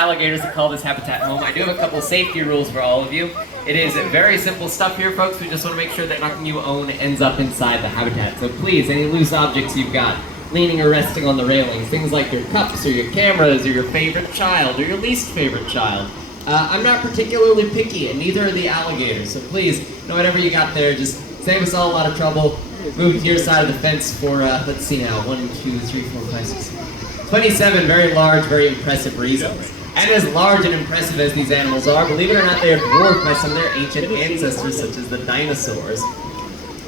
Alligators that call this habitat home. I do have a couple safety rules for all of you. It is very simple stuff here, folks. We just want to make sure that nothing you own ends up inside the habitat. So please, any loose objects you've got, leaning or resting on the railings, things like your cups or your cameras or your favorite child or your least favorite child. I'm not particularly picky, and neither are the alligators. So please, whatever you got there, just save us all a lot of trouble. Move to your side of the fence for, let's see now, 1, 2, 3, 4, 5, 6, 27 very large, very impressive reasons. And as large and impressive as these animals are, believe it or not, they are dwarfed by some of their ancient ancestors, such as the dinosaurs.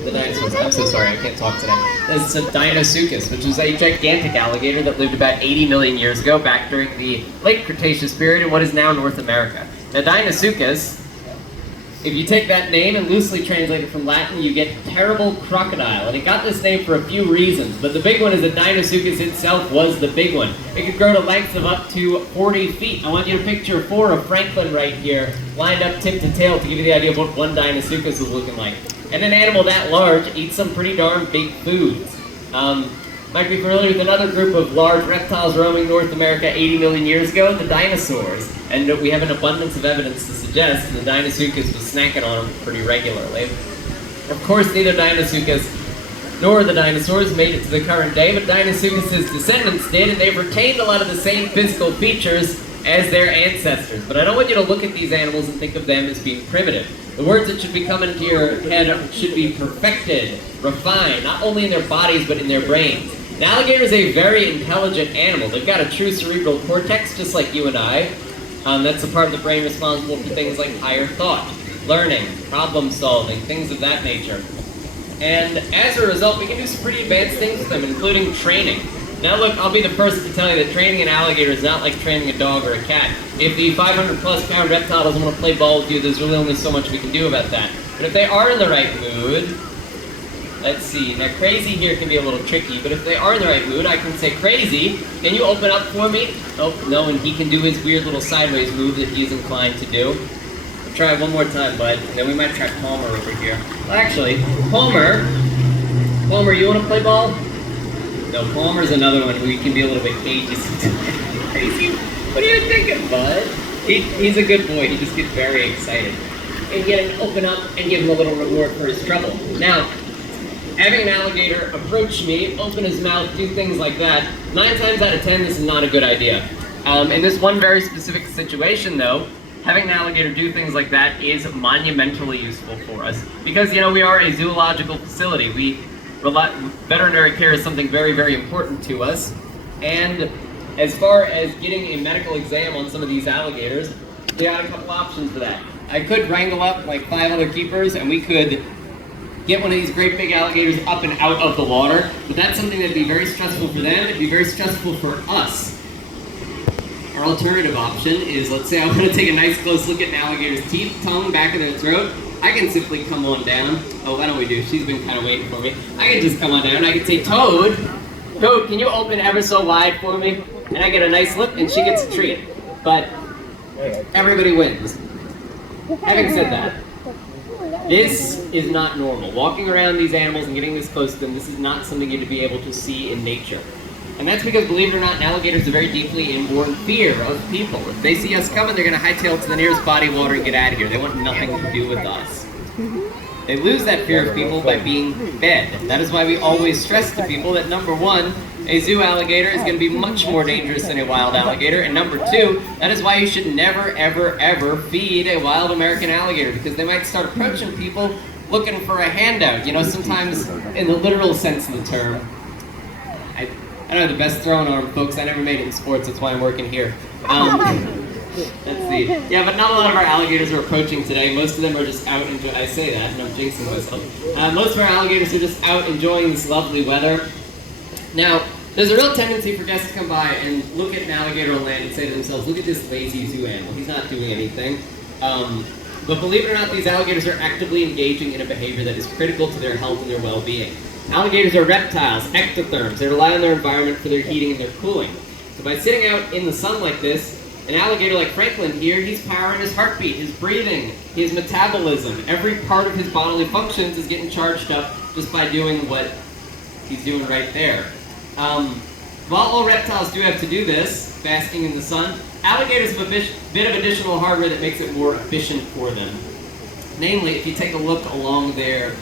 I'm so sorry, I can't talk today. This is a Deinosuchus, which is a gigantic alligator that lived about 80 million years ago, back during the late Cretaceous period in what is now North America. Now, Deinosuchus, if you take that name and loosely translate it from Latin, you get terrible crocodile. And it got this name for a few reasons, but the big one is that Deinosuchus itself was the big one. It could grow to lengths of up to 40 feet. I want you to picture 4 of Franklin right here, lined up tip to tail to give you the idea of what one Deinosuchus was looking like. And an animal that large eats some pretty darn big foods. Might be familiar with another group of large reptiles roaming North America 80 million years ago, the dinosaurs. And we have an abundance of evidence to suggest the Deinosuchus was snacking on them pretty regularly. Of course, neither Deinosuchus nor the dinosaurs made it to the current day, but Deinosuchus' descendants did, and they've retained a lot of the same physical features as their ancestors. But I don't want you to look at these animals and think of them as being primitive. The words that should be coming into your head should be perfected, refined, not only in their bodies, but in their brains. An alligator is a very intelligent animal. They've got a true cerebral cortex, just like you and I. That's the part of the brain responsible for things like higher thought, learning, problem solving, things of that nature. And as a result, we can do some pretty advanced things with them, including training. Now look, I'll be the first to tell you that training an alligator is not like training a dog or a cat. If the 500+ pound reptile doesn't want to play ball with you, there's really only so much we can do about that. But if they are in the right mood, let's see, now Crazy here can be a little tricky, but if they are in the right mood, I can say, Crazy, can you open up for me? Oh, no, and he can do his weird little sideways move that he's inclined to do. We'll try it one more time, bud, and then we might try Palmer over here. Well, actually, Palmer, you want to play ball? No, Palmer's another one who can be a little bit cagey. Crazy? What are you thinking, bud? He's a good boy. He just gets very excited. And get him to open up and give him a little reward for his trouble. Now, having an alligator approach me, open his mouth, do things like that, 9 times out of 10, this is not a good idea. In this one very specific situation, though, having an alligator do things like that is monumentally useful for us. Because, we are a zoological facility. Veterinary care is something very, very important to us. And as far as getting a medical exam on some of these alligators, we got a couple options for that. I could wrangle up like 5 other keepers and we could get one of these great big alligators up and out of the water, but that's something that'd be very stressful for them, it'd be very stressful for us. Our alternative option is, let's say I want to take a nice close look at an alligator's teeth, tongue, back of their throat. I can simply come on down. Oh, why don't we do? She's been kind of waiting for me. I can just come on down. I can say, Toad, can you open ever so wide for me? And I get a nice look, and she gets a treat. But everybody wins. Having said that, this is not normal. Walking around these animals and getting this close to them, this is not something you'd be able to see in nature. And that's because, believe it or not, an alligator is a very deeply inborn fear of people. If they see us coming, they're going to hightail to the nearest body water and get out of here. They want nothing to do with us. They lose that fear of people by being fed. That is why we always stress to people that, number 1, a zoo alligator is going to be much more dangerous than a wild alligator. And number 2, that is why you should never, ever, ever feed a wild American alligator, because they might start approaching people looking for a handout. Sometimes in the literal sense of the term. I don't have the best throwing arm, folks. I never made it in sports. That's why I'm working here. Let's see. Yeah, but not a lot of our alligators are approaching today. Most of them are just out enjoying. I say that, and I'm jinxing myself. Most of our alligators are just out enjoying this lovely weather. Now, there's a real tendency for guests to come by and look at an alligator on land and say to themselves, look at this lazy zoo animal. He's not doing anything. But believe it or not, these alligators are actively engaging in a behavior that is critical to their health and their well-being. Alligators are reptiles, ectotherms. They rely on their environment for their heating and their cooling. So by sitting out in the sun like this, an alligator like Franklin here, he's powering his heartbeat, his breathing, his metabolism. Every part of his bodily functions is getting charged up just by doing what he's doing right there. While all reptiles do have to do this, basking in the sun, alligators have a bit of additional hardware that makes it more efficient for them. Namely, if you take a look along their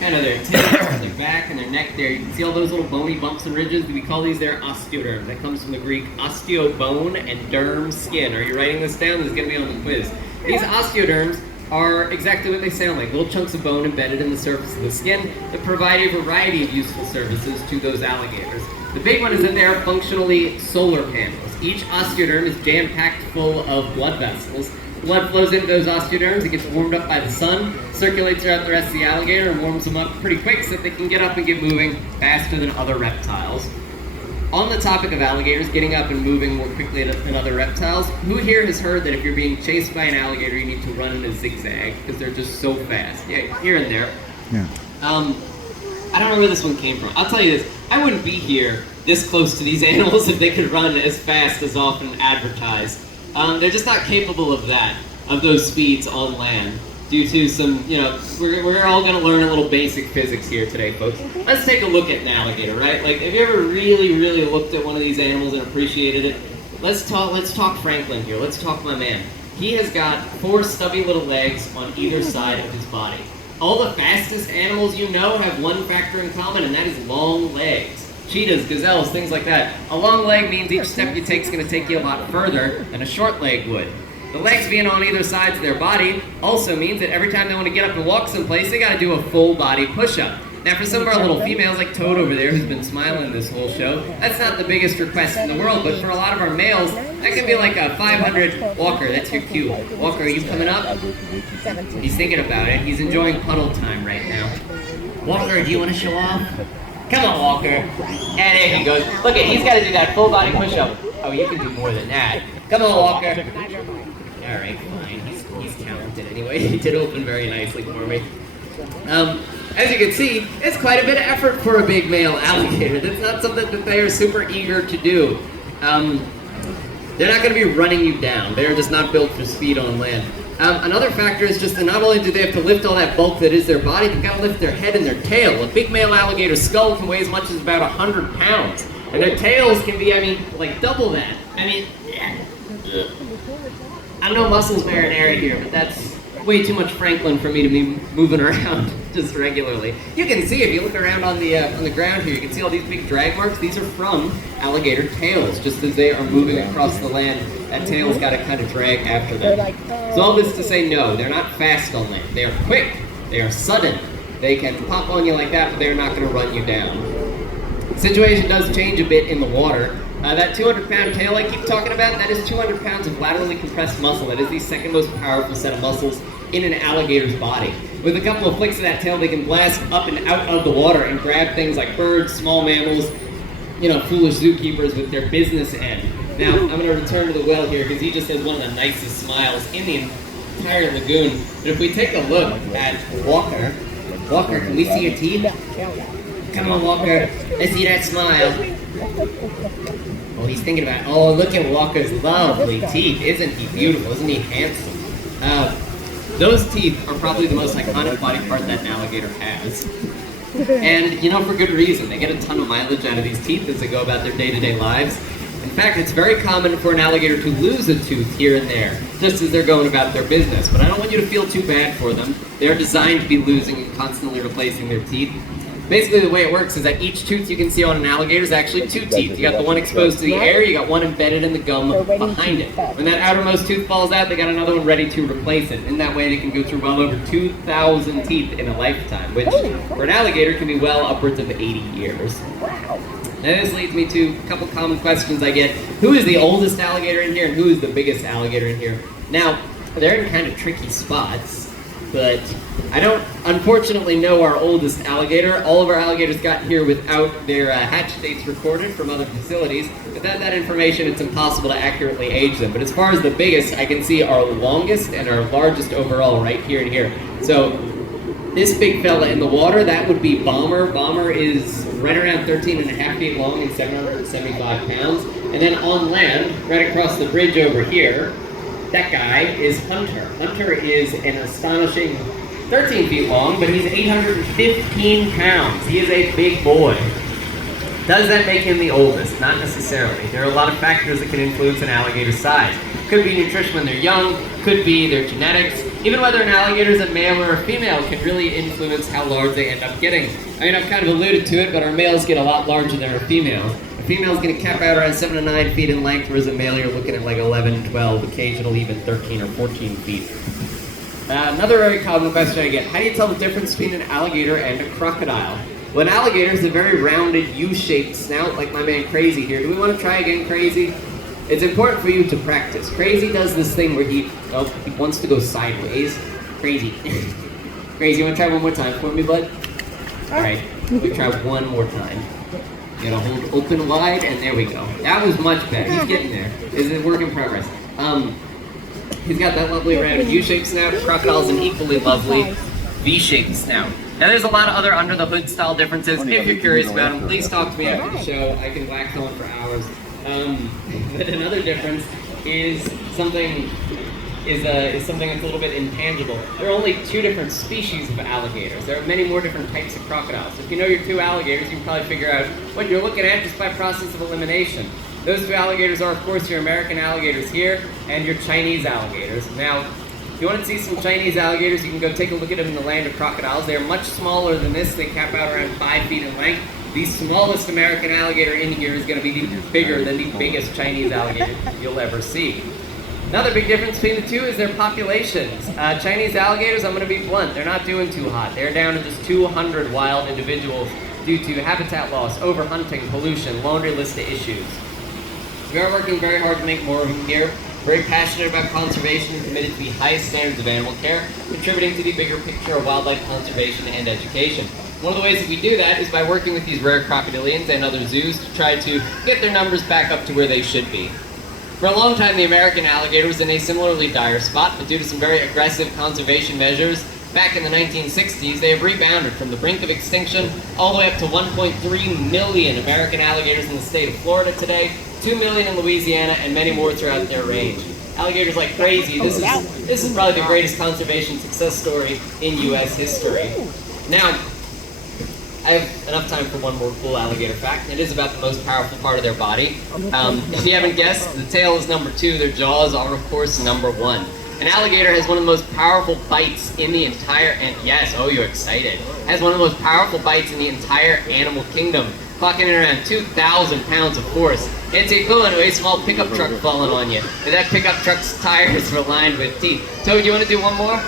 their tail, their back, and their neck there, you can see all those little bony bumps and ridges. We call these their osteoderms. That comes from the Greek osteo, bone, and derm, skin. Are you writing this down? This is going to be on the quiz. These osteoderms are exactly what they sound like, little chunks of bone embedded in the surface of the skin that provide a variety of useful services to those alligators. The big one is that they are functionally solar panels. Each osteoderm is jam-packed full of blood vessels. Blood flows into those osteoderms, it gets warmed up by the sun, circulates throughout the rest of the alligator, and warms them up pretty quick so that they can get up and get moving faster than other reptiles. On the topic of alligators getting up and moving more quickly than other reptiles, who here has heard that if you're being chased by an alligator, you need to run in a zigzag because they're just so fast? Yeah, here and there. Yeah. I don't know where this one came from. I'll tell you this, I wouldn't be here this close to these animals if they could run as fast as often advertised. They're just not capable of that, of those speeds on land, due to some, we're all going to learn a little basic physics here today, folks. Let's take a look at an alligator, right? Like, have you ever really, really looked at one of these animals and appreciated it? Let's talk Franklin here. Let's talk my man. He has got 4 stubby little legs on either side of his body. All the fastest animals you know have one factor in common, and that is long legs. Cheetahs, gazelles, things like that. A long leg means each step you take is going to take you a lot further than a short leg would. The legs being on either sides of their body also means that every time they want to get up and walk someplace, they got to do a full body push-up. Now for some of our little females, like Toad over there, who's been smiling this whole show, that's not the biggest request in the world, but for a lot of our males, that can be like a 500. Walker, that's your cue. Walker, are you coming up? He's thinking about it. He's enjoying puddle time right now. Walker, do you want to show off? Come on, Walker. And there he goes. Look at, he's got to do that full body push-up. Oh, you can do more than that. Come on, Walker. All right, fine. He's talented anyway. He did open very nicely for me. As you can see, it's quite a bit of effort for a big male alligator. That's not something that they are super eager to do. They're not going to be running you down. They're just not built for speed on land. Another factor is just that not only do they have to lift all that bulk that is their body, they've got to lift their head and their tail. A big male alligator's skull can weigh as much as about 100 pounds. And their tails can be, like double that. I know muscles marinara here, but that's way too much Franklin for me to be moving around just regularly. You can see, if you look around on the ground here, you can see all these big drag marks. These are from alligator tails. Just as they are moving across the land, that tail's got to kind of drag after them. So all this to say, no, they're not fast on land. They are quick. They are sudden. They can pop on you like that, but they're not going to run you down. The situation does change a bit in the water. That 200-pound tail I keep talking about, that is 200 pounds of laterally compressed muscle. That is the second most powerful set of muscles in an alligator's body. With a couple of flicks of that tail, they can blast up and out of the water and grab things like birds, small mammals, foolish zookeepers with their business end. Now, I'm going to return to the well here because he just has one of the nicest smiles in the entire lagoon. But if we take a look at Walker, can we see your teeth? Come on, Walker. Let's see that smile. Oh, he's thinking about it. Oh, look at Walker's lovely teeth. Isn't he beautiful? Isn't he handsome? Those teeth are probably the most iconic body part that an alligator has. And, for good reason. They get a ton of mileage out of these teeth as they go about their day-to-day lives. In fact, it's very common for an alligator to lose a tooth here and there, just as they're going about their business. But I don't want you to feel too bad for them. They're designed to be losing and constantly replacing their teeth. Basically, the way it works is that each tooth you can see on an alligator is actually 2 teeth. You got the one exposed to the air, you got one embedded in the gum behind it. When that outermost tooth falls out, they got another one ready to replace it. In that way, they can go through well over 2,000 teeth in a lifetime, which for an alligator can be well upwards of 80 years. Now this leads me to a couple common questions I get. Who is the oldest alligator in here, and who is the biggest alligator in here? Now, they're in kind of tricky spots, but I don't unfortunately know our oldest alligator. All of our alligators got here without their hatch dates recorded from other facilities. Without that information, it's impossible to accurately age them. But as far as the biggest, I can see our longest and our largest overall right here and here. So this big fella in the water, that would be Bomber. Bomber is right around 13.5 feet long and 775 pounds. And then on land, right across the bridge over here, that guy is Hunter. Hunter is an astonishing 13 feet long, but he's 815 pounds. He is a big boy. Does that make him the oldest? Not necessarily. There are a lot of factors that can influence an alligator's size. Could be nutrition when they're young, could be their genetics. Even whether an alligator is a male or a female can really influence how large they end up getting. I mean, I've kind of alluded to it, but our males get a lot larger than our females. A female's going to cap out around 7 to 9 feet in length, whereas a male you're looking at like 11, 12, occasionally even 13 or 14 feet. Another very common question I get, how do you tell the difference between an alligator and a crocodile? Well, an alligator is a very rounded U-shaped snout, like my man Crazy here. Do we want to try again, Crazy? It's important for you to practice. Crazy does this thing where he wants to go sideways. Crazy. Crazy, you want to try one more time for me, bud? All right, we try one more time. You gotta hold open wide, and there we go. That was much better. He's getting there. This is a work in progress. He's got that lovely rounded U-shaped snout. Crocodile's an equally lovely V-shaped snout. Now there's a lot of other under-the-hood style differences. If you're curious about them, please talk to me after the show. I can wax on for hours. But another difference is something that's a little bit intangible. There are only 2 different species of alligators. There are many more different types of crocodiles. If you know your 2 alligators, you can probably figure out what you're looking at just by process of elimination. Those 2 alligators are, of course, your American alligators here and your Chinese alligators. Now, if you want to see some Chinese alligators, you can go take a look at them in the land of crocodiles. They are much smaller than this. They cap out around 5 feet in length. The smallest American alligator in here is going to be bigger than the biggest Chinese alligator you'll ever see. Another big difference between the 2 is their populations. Chinese alligators, I'm going to be blunt, they're not doing too hot. They're down to just 200 wild individuals due to habitat loss, overhunting, pollution, laundry list of issues. We are working very hard to make more of them here. Very passionate about conservation and committed to the highest standards of animal care, contributing to the bigger picture of wildlife conservation and education. One of the ways that we do that is by working with these rare crocodilians and other zoos to try to get their numbers back up to where they should be. For a long time, the American alligator was in a similarly dire spot, but due to some very aggressive conservation measures, back in the 1960s, they have rebounded from the brink of extinction all the way up to 1.3 million American alligators in the state of Florida today, 2 million in Louisiana, and many more throughout their range. Alligators like crazy, this is probably the greatest conservation success story in U.S. history. Now, I have enough time for one more cool alligator fact. It is about the most powerful part of their body. If you haven't guessed, the tail is number 2, their jaws are, of course, number 1. An alligator has one of the most powerful bites in the entire, and yes, oh, you're excited, has one of the most powerful bites in the entire animal kingdom, clocking in around 2,000 pounds of force. It's equivalent to a small pickup truck falling on you. And that pickup truck's tires were lined with teeth. Toad, you want to do one more?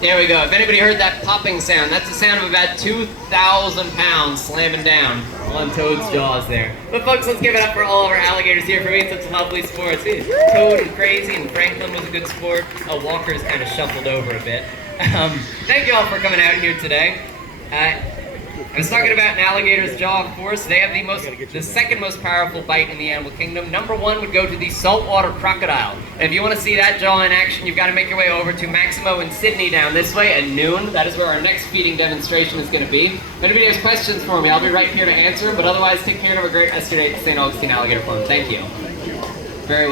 There we go. If anybody heard that popping sound, that's the sound of about 2,000 pounds slamming down on Toad's jaws there. But folks, let's give it up for all of our alligators here for being such lovely sports. Toad and Crazy and Franklin was a good sport. Walker's kind of shuffled over a bit. Thank you all for coming out here today. I was talking about an alligator's jaw, of course. They have the second most powerful bite in the animal kingdom. Number 1 would go to the saltwater crocodile. And if you want to see that jaw in action, you've got to make your way over to Maximo and Sydney down this way at noon. That is where our next feeding demonstration is going to be. If anybody has questions for me, I'll be right here to answer. But otherwise, take care and have a great rest of your day at the St. Augustine Alligator Farm. Thank you.